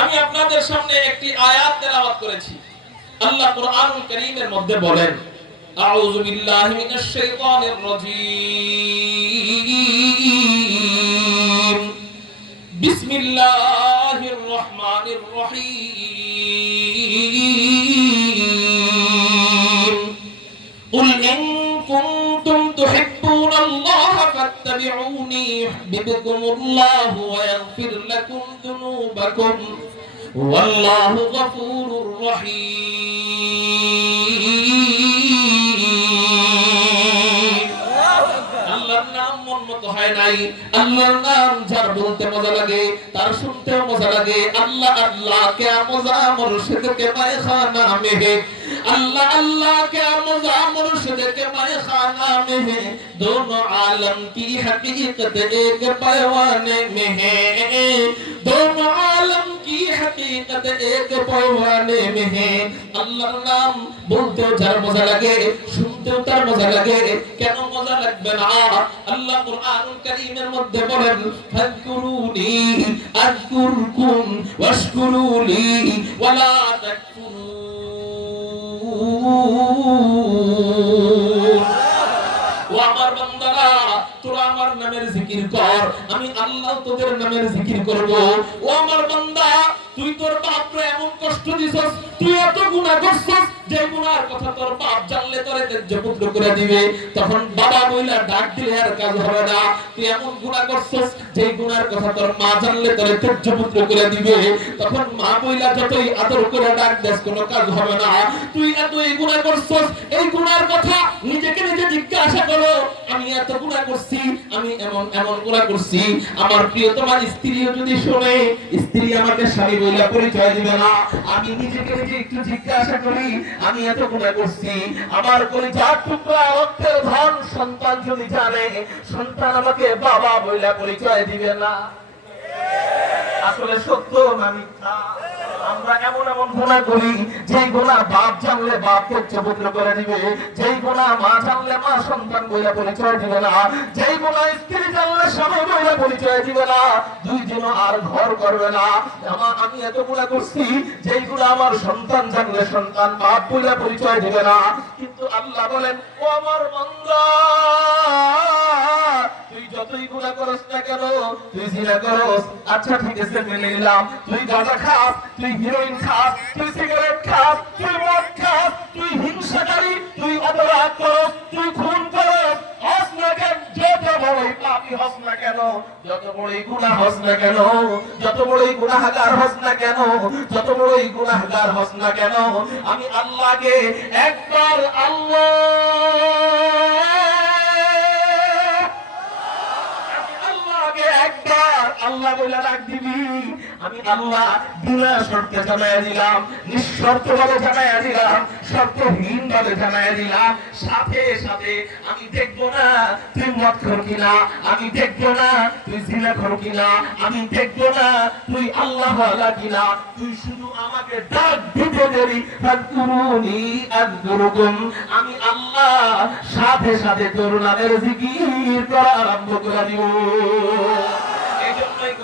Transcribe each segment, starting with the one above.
আমি আপনাদের সামনে একটি আয়াত তেলাওয়াত করেছি। আল্লাহ কোরআনুল কারীমের মধ্যে বলেন, আউযু বিল্লাহি মিনাশ শাইতানির রাজীম। বিসমিল্লাহির فاتبعوني يحببكم الله ويغفر لكم ذنوبكم والله غفور رحيم আল্লাহর নাম মন মতো হয় নাই আল্লাহর নাম যার বলতে মজা লাগে তার শুনতেও মজা লাগে আল্লাহ আল্লাহ কে মজা মুর্শিদ কে মায় খানা মে হে अल्लाह अल्लाह क्या मजा मुर्शिद के मैं खाना में है दोनों आलम की हकीकत एक पैवाने में है दोनों आलम की हकीकत एक पैवाने में है আল্লাহর নাম বলতেও যার মজা লাগে শুনতেও তার মজা লাগে কেন মজা লাগবে না আল্লাহ কুরআনুল কারীমের মধ্যে বলেন ফাযকুরুনি আযকুরকুম ওয়াশকুরুলি ওয়ালা তাকফুরুন ও আমার বান্দারা তোরা আমার নামের জিকির কর, আমি আল্লাহ তোদের নামের জিকির করব। ও আমার বান্দা তুই তোর বাপরে এমন কষ্ট দিছস, তুই এত গুনাহ করছস যে গুনার কথা তোর বাপ জানলে তোরে তেজ্যপুত্র করে দিবে, তখন বাবা বইলা ডাক দিলে আর কাজ হবে না। তুই এমন গুনাহ করছস যে গুনার কথা তোর মা জানলে তোরে তেজ্যপুত্র করে দিবে। তখন মা বইলা যতই আদর করে ডাক দেস, কোনো কাজ হবে না। তুই এত এই গুনাহ করছস, এই গুনার কথা নিজেকে নিজে জিজ্ঞাসা করো, আমি এত গুনাহ করছি, আমি এমন এমন গুনাহ করছি। আমার প্রিয়তমা স্ত্রীও যদি শোনে, স্ত্রী আমাকে স্বামী বইলা পরিচয় দিবে না। আমি নিজেকে নিজে একটু জিজ্ঞাসা করি আমি এত করছি আমার চার টুকরা রক্তের ধন, সন্তান যদি জানে, সন্তান আমাকে বাবা বইলা পরিচয় দিবে না। আসলে সত্য না মিথ্যা? আমরা এমন এমন গুণা করি যে গুণা বাপ জানলে বাপকে চবুত্র করে দিবে যেই গুণা মা জানলে মা সন্তান বইয়া পরিচয় দিবে না, যেই গুণা স্ত্রী জানলে স্বামী বইয়া পরিচয় দিবে না, দুই দিন আর ঘর করবে না। আমার আমি এত গুণা করছি, যেই গুণা আমার সন্তান জানলে সন্তান বাপ বইয়া পরিচয় দিবে না। কিন্তু আল্লাহ বলেন, ও আমার বান্দা, তুই যতই গুণা করস না কেন, তুই জিনা করস। আচ্ছা ঠিক আছে, মেনে নিলাম। তুই গাঁজা খাস, তুই হিরোইন খাস, তুই সিগারেট খাস, তুই মদ খাস, তুই হিংসাকারী, তুই অপরাধ করস, তুই খুন করস। হস না কেন? যত বড়ই পাপি হস না কেন, যত বড়ই গুনাহ হস না কেন, যত বড়ই গুনাহগার হস না কেন, যত বড়ই গুনাহগার হস না কেন, আমি আল্লাহকে একবার আল্লাহ একবার আল্লাহ বলে ডাক দিবি। আমি আল্লাহ দিলাম দিলাম দিলাম। সাথে সাথে আমি দেখব না তুই মদ আমি না তুই জিনা খর কিনা, আমি দেখব না তুই আল্লাহ কিনা। তুই শুধু আমাকে ডাক দিতে দেরি ফাকুরুনি আযকুরুকুম। আমি আল্লাহ সাথে সাথে তোর নামের জিকির করা আরম্ভ করে দিব। এই জন্যই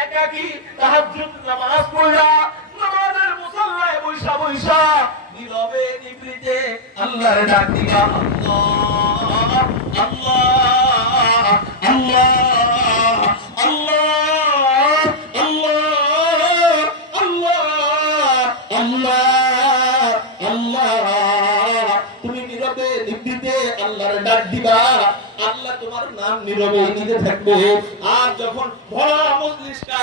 একাকি তাহাজ্জুদ নামাজ পড়লা নামাজের মুসল্লায় বৈশা বৈশা নীরবে নিভৃতে আল্লাহর ডাক দিবা আল্লাহ আল্লাহ আল্লাহ আল্লাহ তোমার নাম নীরবে নিজে থাকবে আর যখন ভরা মজলি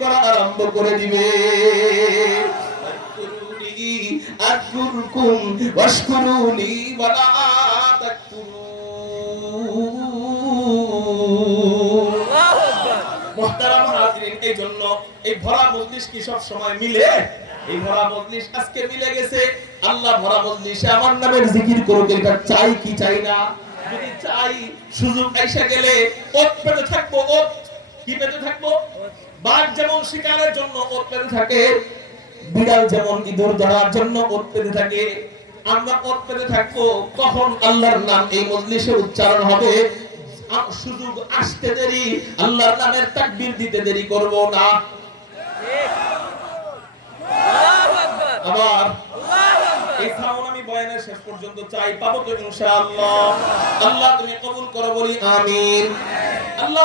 করা আরম্ভ করে দিবে। আযকুরুনি ওয়াশকুরুনি ওয়ালা মোহতারাম হাজরিন এই জন্য এই ভরা মজলিস কি সব সময় মিলে? এই ভরা মজলিস আজকে মিলে গেছে। আল্লাহ ভরা মজলিসে আমার নামের জিকির করুক এটা চাই কি চাই না? যদি চাই সুযোগ আইসা গেলে ওত পেতে থাকব ওত কি পেতে থাকব? বাঘ যেমন শিকারের জন্য ওত পেতে থাকে, বিড়াল যেমন ইঁদুর ধরার জন্য থাকে, আমরা থাকব কখন আল্লাহর নাম এই মজলিসে উচ্চারণ হবে সুযোগ আসতে দেরি, আল্লাহর নামের তাকবীর দিতে দেরি করব না। আবার আমি বয়ানের শেষ পর্যন্ত চাই, পাবো তো আল্লাহ তুমি কবুল করো বলি, আমিন। আল্লাহ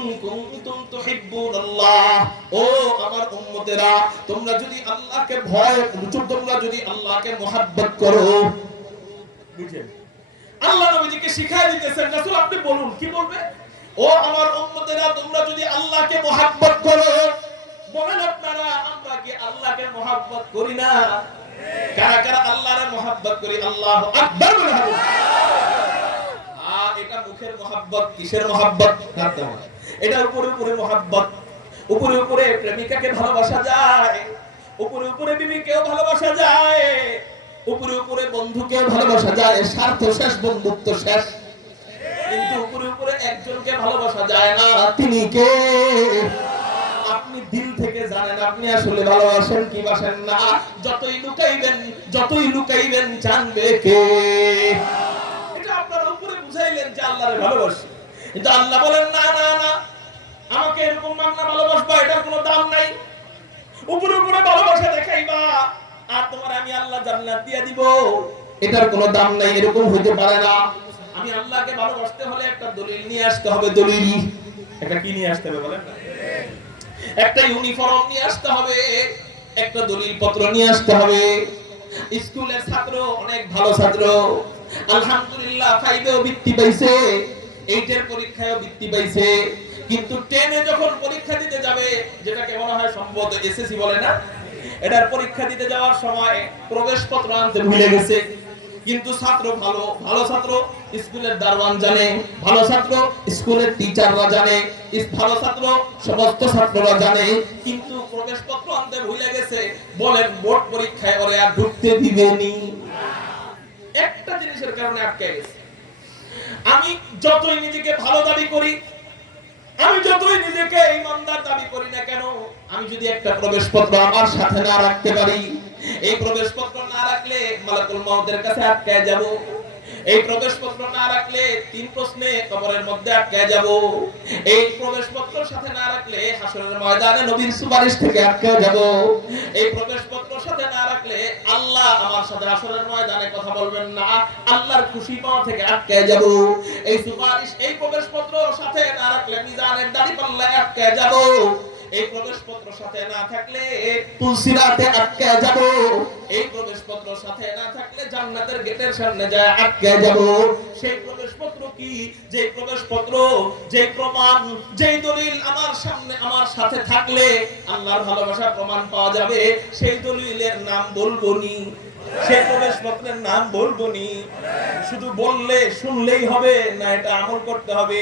তুহিব্বুনাল্লাহ। ও আমার উম্মতেরা তোমরা যদি আল্লাহকে ভয় তোমরা যদি আল্লাহকে মহব্বত করো। বুঝেন। আল্লাহ নবীজিকে শিখাই দিতেছেন রাসূল আপনি বলুন কি বলবে? ও আমার উম্মতেরা তোমরা যদি আল্লাহকে মহব্বত করো বলেন আপনারা আমরা কি আল্লাহকে মহব্বত করি না? কারা কারা আল্লাহরে মহব্বত করি? আল্লাহু আকবার বলে আর এটা মুখের মহব্বত কিসের মহব্বত? এটা উপরে উপরে মহব্বত, উপরে উপরে প্রেমিকাকে ভালোবাসা যায়, উপরে উপরে বিবিকেও ভালোবাসা যায়, উপরে উপরে বন্ধুকেও ভালোবাসা যায়, স্বার্থ শেষ, বন্ধুত্ব শেষ। কিন্তু উপরে উপরে একজনকে ভালোবাসা যায় না, তিনি কে? আপনি দিল থেকে জানেন, আপনি আসলে ভালোবাসেন কি বাসেন না। যতই লুকাইবেন যতই লুকাইবেন, জানবে কে? এটা আপনারা উপরে বুঝাইলেন যে আল্লাহরে ভালোবাসি। কিন্তু আল্লাহ বলেন, না না না আমাকে এরকম মান্না ভালোবাসবা এটার কোনো দাম নাই। উপরে উপরে ভালোবাসা দেখাইবা আর তোমার আমি আল্লাহ জান্নাত দিয়ে দিব। এটার কোনো দাম নাই এরকম হইতে পারে না। আমি আল্লাহকে ভালোবাসতে হলে একটা দলিল নিয়ে আসতে হবে দলিল। একটা কি নিয়ে আসতে হবে বলেন একটা ইউনিফর্ম নিয়ে আসতে হবে একটা দলিল পত্র নিয়ে আসতে হবে। স্কুলের ছাত্র অনেক ভালো ছাত্র। আলহামদুলিল্লাহ ফাইভেও বৃত্তি পাইছে এইটের পরীক্ষায়ও বৃত্তি পাইছে। কিন্তু টেনে যখন পরীক্ষা দিতে যাবে, যেটাকে মনে হয় সম্ভবত এসএসসি বলে না, এটার পরীক্ষা দিতে যাওয়ার সময় প্রবেশপত্র আনতে ভুলে গেছে। কিন্তু ছাত্র ভালো ভালো ছাত্র স্কুলের দারোয়ান জানে, ভালো ছাত্র স্কুলের টিচাররা জানে ভালো ছাত্র সমস্ত ছাত্ররা জানে। কিন্তু প্রবেশপত্র আনতে ভুলে গেছে, বলেন বোর্ড পরীক্ষায় ওরে আর ঢুকতে দিবেনি একটা জিনিসের কারণে আটকে গেছে। আমি যতই নিজেকে ভালো দাবি করি আমি যতই নিজেকে ইমানদার দাবি করি না কেন, আমি যদি একটা প্রবেশপত্র আমার সাথে না রাখতে পারি, এই প্রবেশপত্র না রাখলে মালাকুল মহদের কাছে আটকে যাব। এই প্রবেশপত্র না রাখলে তিন প্রশ্নে কবরের মধ্যে আটকায় যাব। এই প্রবেশপত্র সাথে না রাখলে হাসরের ময়দানে নবীর সুপারিশ থেকে আটকায় যাব। এই প্রবেশপত্র সাথে না রাখলে আল্লাহ আমার সাথে হাসরের ময়দানে কথা বলবেন না, আল্লাহর খুশি পাওয়া থেকে আটকায় যাব। এই সুপারিশ, এই প্রবেশপত্র সাথে না রাখলে মিজানের দাড়ি পাল্লায় আটকায় যাব। এই প্রবেশপত্র সাথে না থাকলে তুলসিরাতে আটকে যাব। এই প্রবেশপত্র সাথে না থাকলে জান্নাতের গেটের সামনে যায় আটকে যাব। সেই প্রবেশপত্র কি? যে প্রবেশপত্র যে প্রমাণ যে দলিল আমার সামনে আমার সাথে থাকলে আল্লাহর ভালোবাসার প্রমাণ পাওয়া যাবে। সেই দলিলের নাম বলব নি। সেই প্রবেশপত্রের নাম বলব নি। শুধু বললে শুনলেই হবে না এটা আমল করতে হবে।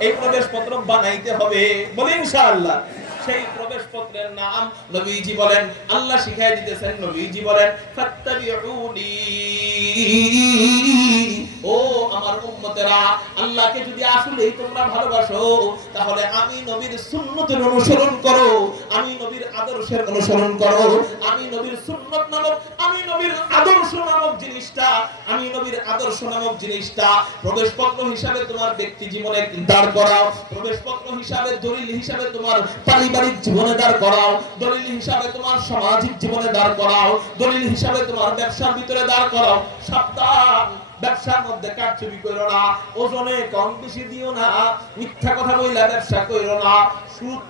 এই প্রবেশপত্র বানাইতে হবে। বলি ইনশাআল্লাহ। সেই প্রবেশ পত্রের নাম নবীজি বলেন। আল্লাহ শিখাই দিতেছেন নবীজি বলেন ও আমার উম্মতেরা, আল্লাহকে যদি আসলেই তোমরা ভালোবাসো, তাহলে আমি নবীর সুন্নতের অনুসরণ করো, আমি নবীর আদর্শের অনুসরণ করো, আমি নবীর সুন্নত নামক, আমি নবীর আদর্শ নামক জিনিসটা, আমি নবীর আদর্শ নামক জিনিসটা প্রবেশপত্র হিসাবে তোমার ব্যক্তি জীবনে দাঁড় করাও, প্রবেশপত্র হিসাবে, দলিল হিসাবে তোমার পারিবারিক জীবনে দাঁড় করাও, দলিল হিসাবে তোমার সামাজিক জীবনে দাঁড় করাও, দলিল হিসাবে তোমার ব্যবসার ভিতরে দাঁড় করাও, সাবধান। ব্যবসার মধ্যে কারচুপি করো না, ওজনে কম বেশি দিও না, মিথ্যা কথা বইলা ব্যবসা করো না, সুদ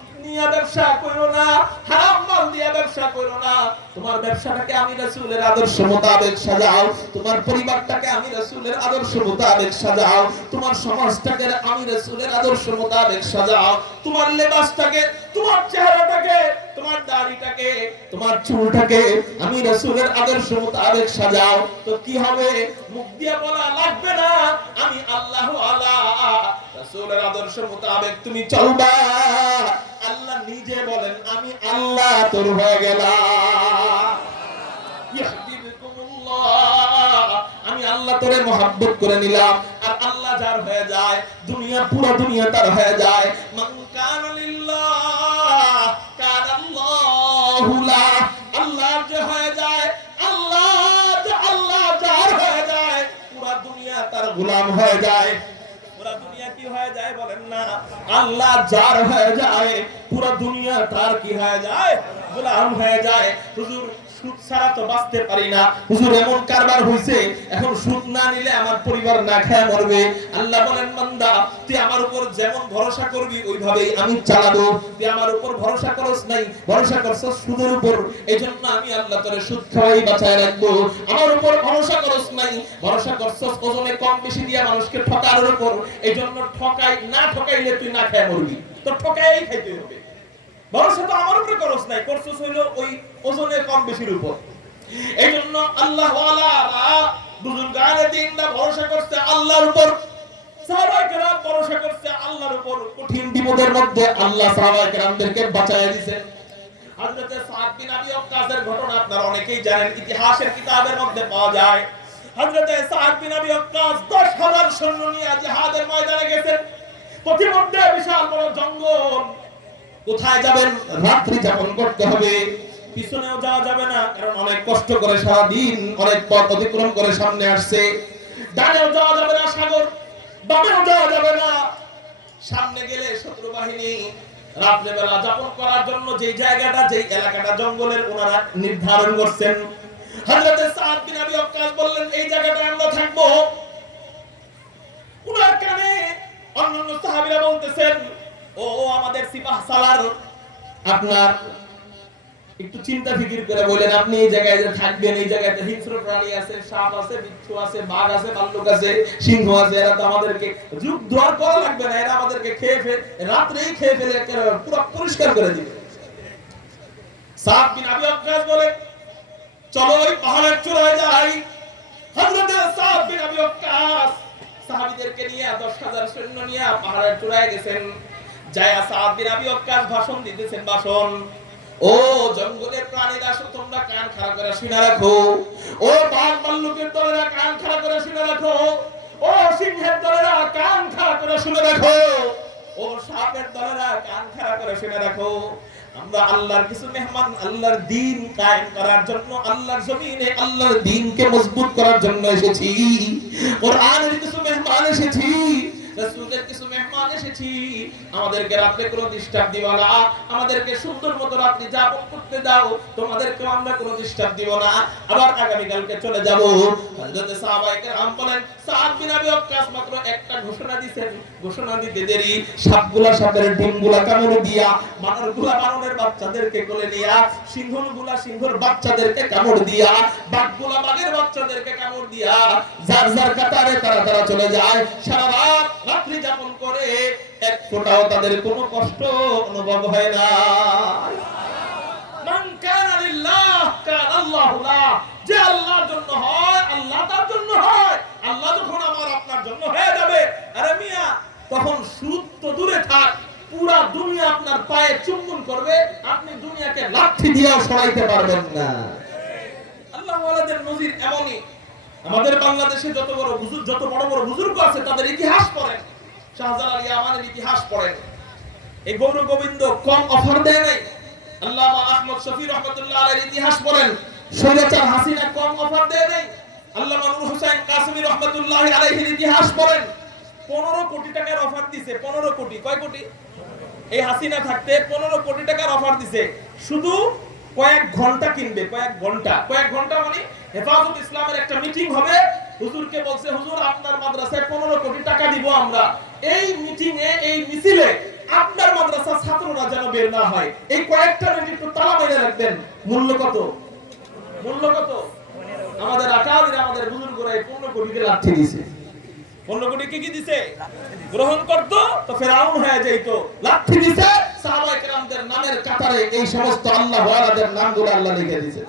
তোমার চুলটাকে আমি রাসূলের আদর্শ মোতাবেক সাজাও। তো কি হবে? মুখ দিয়ে বলা লাগবে না, আমি আল্লাহ আলা, রাসূলের আদর্শ মোতাবেক তুমি চলবা। নিজে বলেন আমি আল্লাহ তোর হয়ে গেলাম। আমি আল্লাহ তোরে মহাব্বত করে নিলাম আর আল্লাহ যার হয়ে যায় দুনিয়া পুরো দুনিয়া তার হয়ে যায়। মান লিল্লাহ কানা আল্লাহু লা আল্লাহ যে হয়ে যায় আল্লাহ আল্লাহ যার হয়ে যায় পুরো দুনিয়া তার গোলাম হয়ে যায়। কি হয়ে যায় বলেন না? আল্লাহ যার হয়ে যায়, পুরা দুনিয়া তার কি হয়ে যায়? গোলাম হয়ে যায়। হুজুর সুদ ছাড়া তো বাঁচতে পারি না। হুজুর, এমন কারবার হইছে, এখন সুদ না নিলে আমার পরিবার না খেয়ে, মরবে। আল্লাহ বলেন তুই আমার উপর যেমন ভরসা করবি, ওইভাবেই আমি চালাবো। তুই আমার উপর ভরসা নাই, ভরসা সুদের উপর। আমি আল্লাহ সুদ খাওয়াই বাঁচায় রাখব। আমার উপর ভরসা নাই, ভরসা ওজনে কম বেশি দিয়া মানুষকে ঠকানোর উপর। এইজন্য ঠকাই, না ঠকাইলে তুই না খেয়ে মরবি। তো ঠকাই খাইতে হবে। ভরসা তো আমার উপরে করস নাই করছস হইল ওই ওজনে কম বেশির উপর। এই জন্য আল্লাহ বুজুর্গানে দিনটা ভরসা করছে ভরসা করছে আল্লাহর উপর। অনেকেই জানেন, ইতিহাসের কিতাবের মধ্যে পাওয়া যায়। হযরতে সাদ বিন আবি ওয়াক্কাস 10000 সৈন্য নিয়ে জিহাদের ময়দানে গেছেন। পথিমধ্যে বিশাল বড় জঙ্গল। কোথায় যাবেন? রাত্রি যাপন করতে হবে। পিছনেও যাওয়া যাবে না, কারণ অনেক কষ্ট করে সারা দিন অনেক পথ অতিক্রম করে সামনে আসছে। ডানেও যাওয়া যাবে না, সাগর। বামেও যাওয়া যাবে না। সামনে গেলে শত্রু বাহিনী রাত্রে বেলা যাপন করার জন্য যে জায়গাটা, যে এলাকাটা জঙ্গলের ওনারা নির্ধারণ করছেন। হযরতে সাদ বিন আবি ওয়াক্কাস বললেন, এই জায়গাটায় আমরা থাকব। সিপাহ সালার আপনার একটু চিন্তা ফিকির করে বলেন, আপনি এই জায়গায় যে থাকবেন, এই জায়গায় হিংস্র প্রাণী আছে, সাপ আছে, বিচ্ছু আছে, বাঘ আছে ভাল্লুক আছে, সিংহ আছে, এরা তো আমাদেরকে যুগ দোয়ার করা লাগবে না, এরা আমাদেরকে খেয়ে ফেলে, রাত্রেই খেয়ে ফেলে পুরো পরিষ্কার করে দিবে। সাপ বিন আবি ওয়াক্কাস বলে, চলো ওই পাহাড়ের চূড়ায় যাই। হযরত সাদ বিন আবি ওয়াক্কাস সাহাবীদেরকে নিয়ে 10000 সৈন্য নিয়ে পাহাড়ের চূড়ায় গেছেন। যায়া সাদ বিন আবি ওয়াক্কাস ভাষণ দিতেছেন, ভাষণ। ও জঙ্গলের প্রাণীরা তোমরা কান খাড়া করে শুনে রাখো। ও বাঘ ভাল্লুকের দলেরা কান খাড়া করে শুনে রাখো। ও সিংহের দলেরা কান খাড়া করে শুনে রাখো। ও সাপের দলেরা কান খাড়া করে শুনে রাখো। আমরা আল্লাহর কিছু মেহমান, আল্লাহর দিন কায়েম করার জন্য, আল্লাহর জমিনে আল্লাহর দিনকে মজবুত করার জন্য এসেছি। কোরআনের কিছু মেহমান এসেছি। রাসূলের কিছু মেহমান এসেছি। আমাদেরকে রাতে কোনো ডিস্টার্ব দিবা না। আমাদেরকে সুন্দর মতো রাত্রি যাপন করতে দাও। তোমাদেরকে আমরা কোনো ডিস্টার্ব দিব না। আবার আগামী কালকে চলে যাব। হযরত সাহাবায়ে কেরাম বলেন সাদ বিন আবি ওয়াক্কাস মাত্র একটা ঘোষণা দিবেন ঘোষণা দিতে দেরি। সাপগুলা সাপের ডিমগুলা কামড় দিয়া বানরগুলা বানরের বাচ্চাদেরকে কোলে নিয়া, সিংহগুলা সিংহর বাচ্চাদেরকে কামড় দিয়া, বাঘগুলা বাঘের বাচ্চাদেরকে কামড় দিয়া, যার যার কাতারে তারা তারা চলে যায়। সারা রাত রাত্রি যাপন করে, এক ফোঁটাও তাদের কোনো কষ্ট অনুভব হয় না। আল্লাহু দুনিয়া পারবেন না। নজির এমনই আমাদের বাংলাদেশে যত বড় বুজুর্গ যত বড় বড় বুজুর্গ আছে, তাদের ইতিহাস পড়েন শাহজালাল আলী আমানের ইতিহাস পড়েন এই গৌর গোবিন্দ কম অফার দেয় নাই। আল্লামা আহমদ শফি রহমতুল্লাহ আলাইহির ইতিহাস পড়েন। স্বৈরাচার হাসিনা কম অফার দেয় নাই। আল্লামা নূর হোসেন কাসেমী রহমতুল্লাহ আলাইহির ইতিহাস পড়েন। 15 কোটি টাকার অফার দিছে 15 কোটি। কয় কোটি? এই হাসিনা থাকতে 15 কোটি টাকার অফার দিছে। শুধু কয়েক ঘণ্টা কিনবে, কয়েক ঘণ্টা। কয়েক ঘণ্টা মানে হেফাজত ইসলামের একটা মিটিং হবে। হুজুরকে বলছে, হুজুর, আপনার মাদ্রাসায় 15 কোটি টাকা দিব আমরা। এই মিটিং এ, এই মিছিলে আপনার মাদ্রাসার ছাত্ররা যেন বের না হয়। এই কয়েকটা মিনিট একটু তালা মেরে রাখবেন। মূল্য কত? মূল্য কত? আমাদের আকাদের আমাদের বুজুর্গরা এই 15 কোটিকে লাঠি দিয়েছে। পনেরো কোটি কি কি দিছে? গ্রহণ করতো, তো ফেরাউন হয়ে যেত লাঠি দিছে, সাহাবায়ে কেরামদের নামের কাতারে এই সমস্ত আল্লাহ ওয়ালাদের নামগুলো আল্লাহ লিখে দিয়েছে।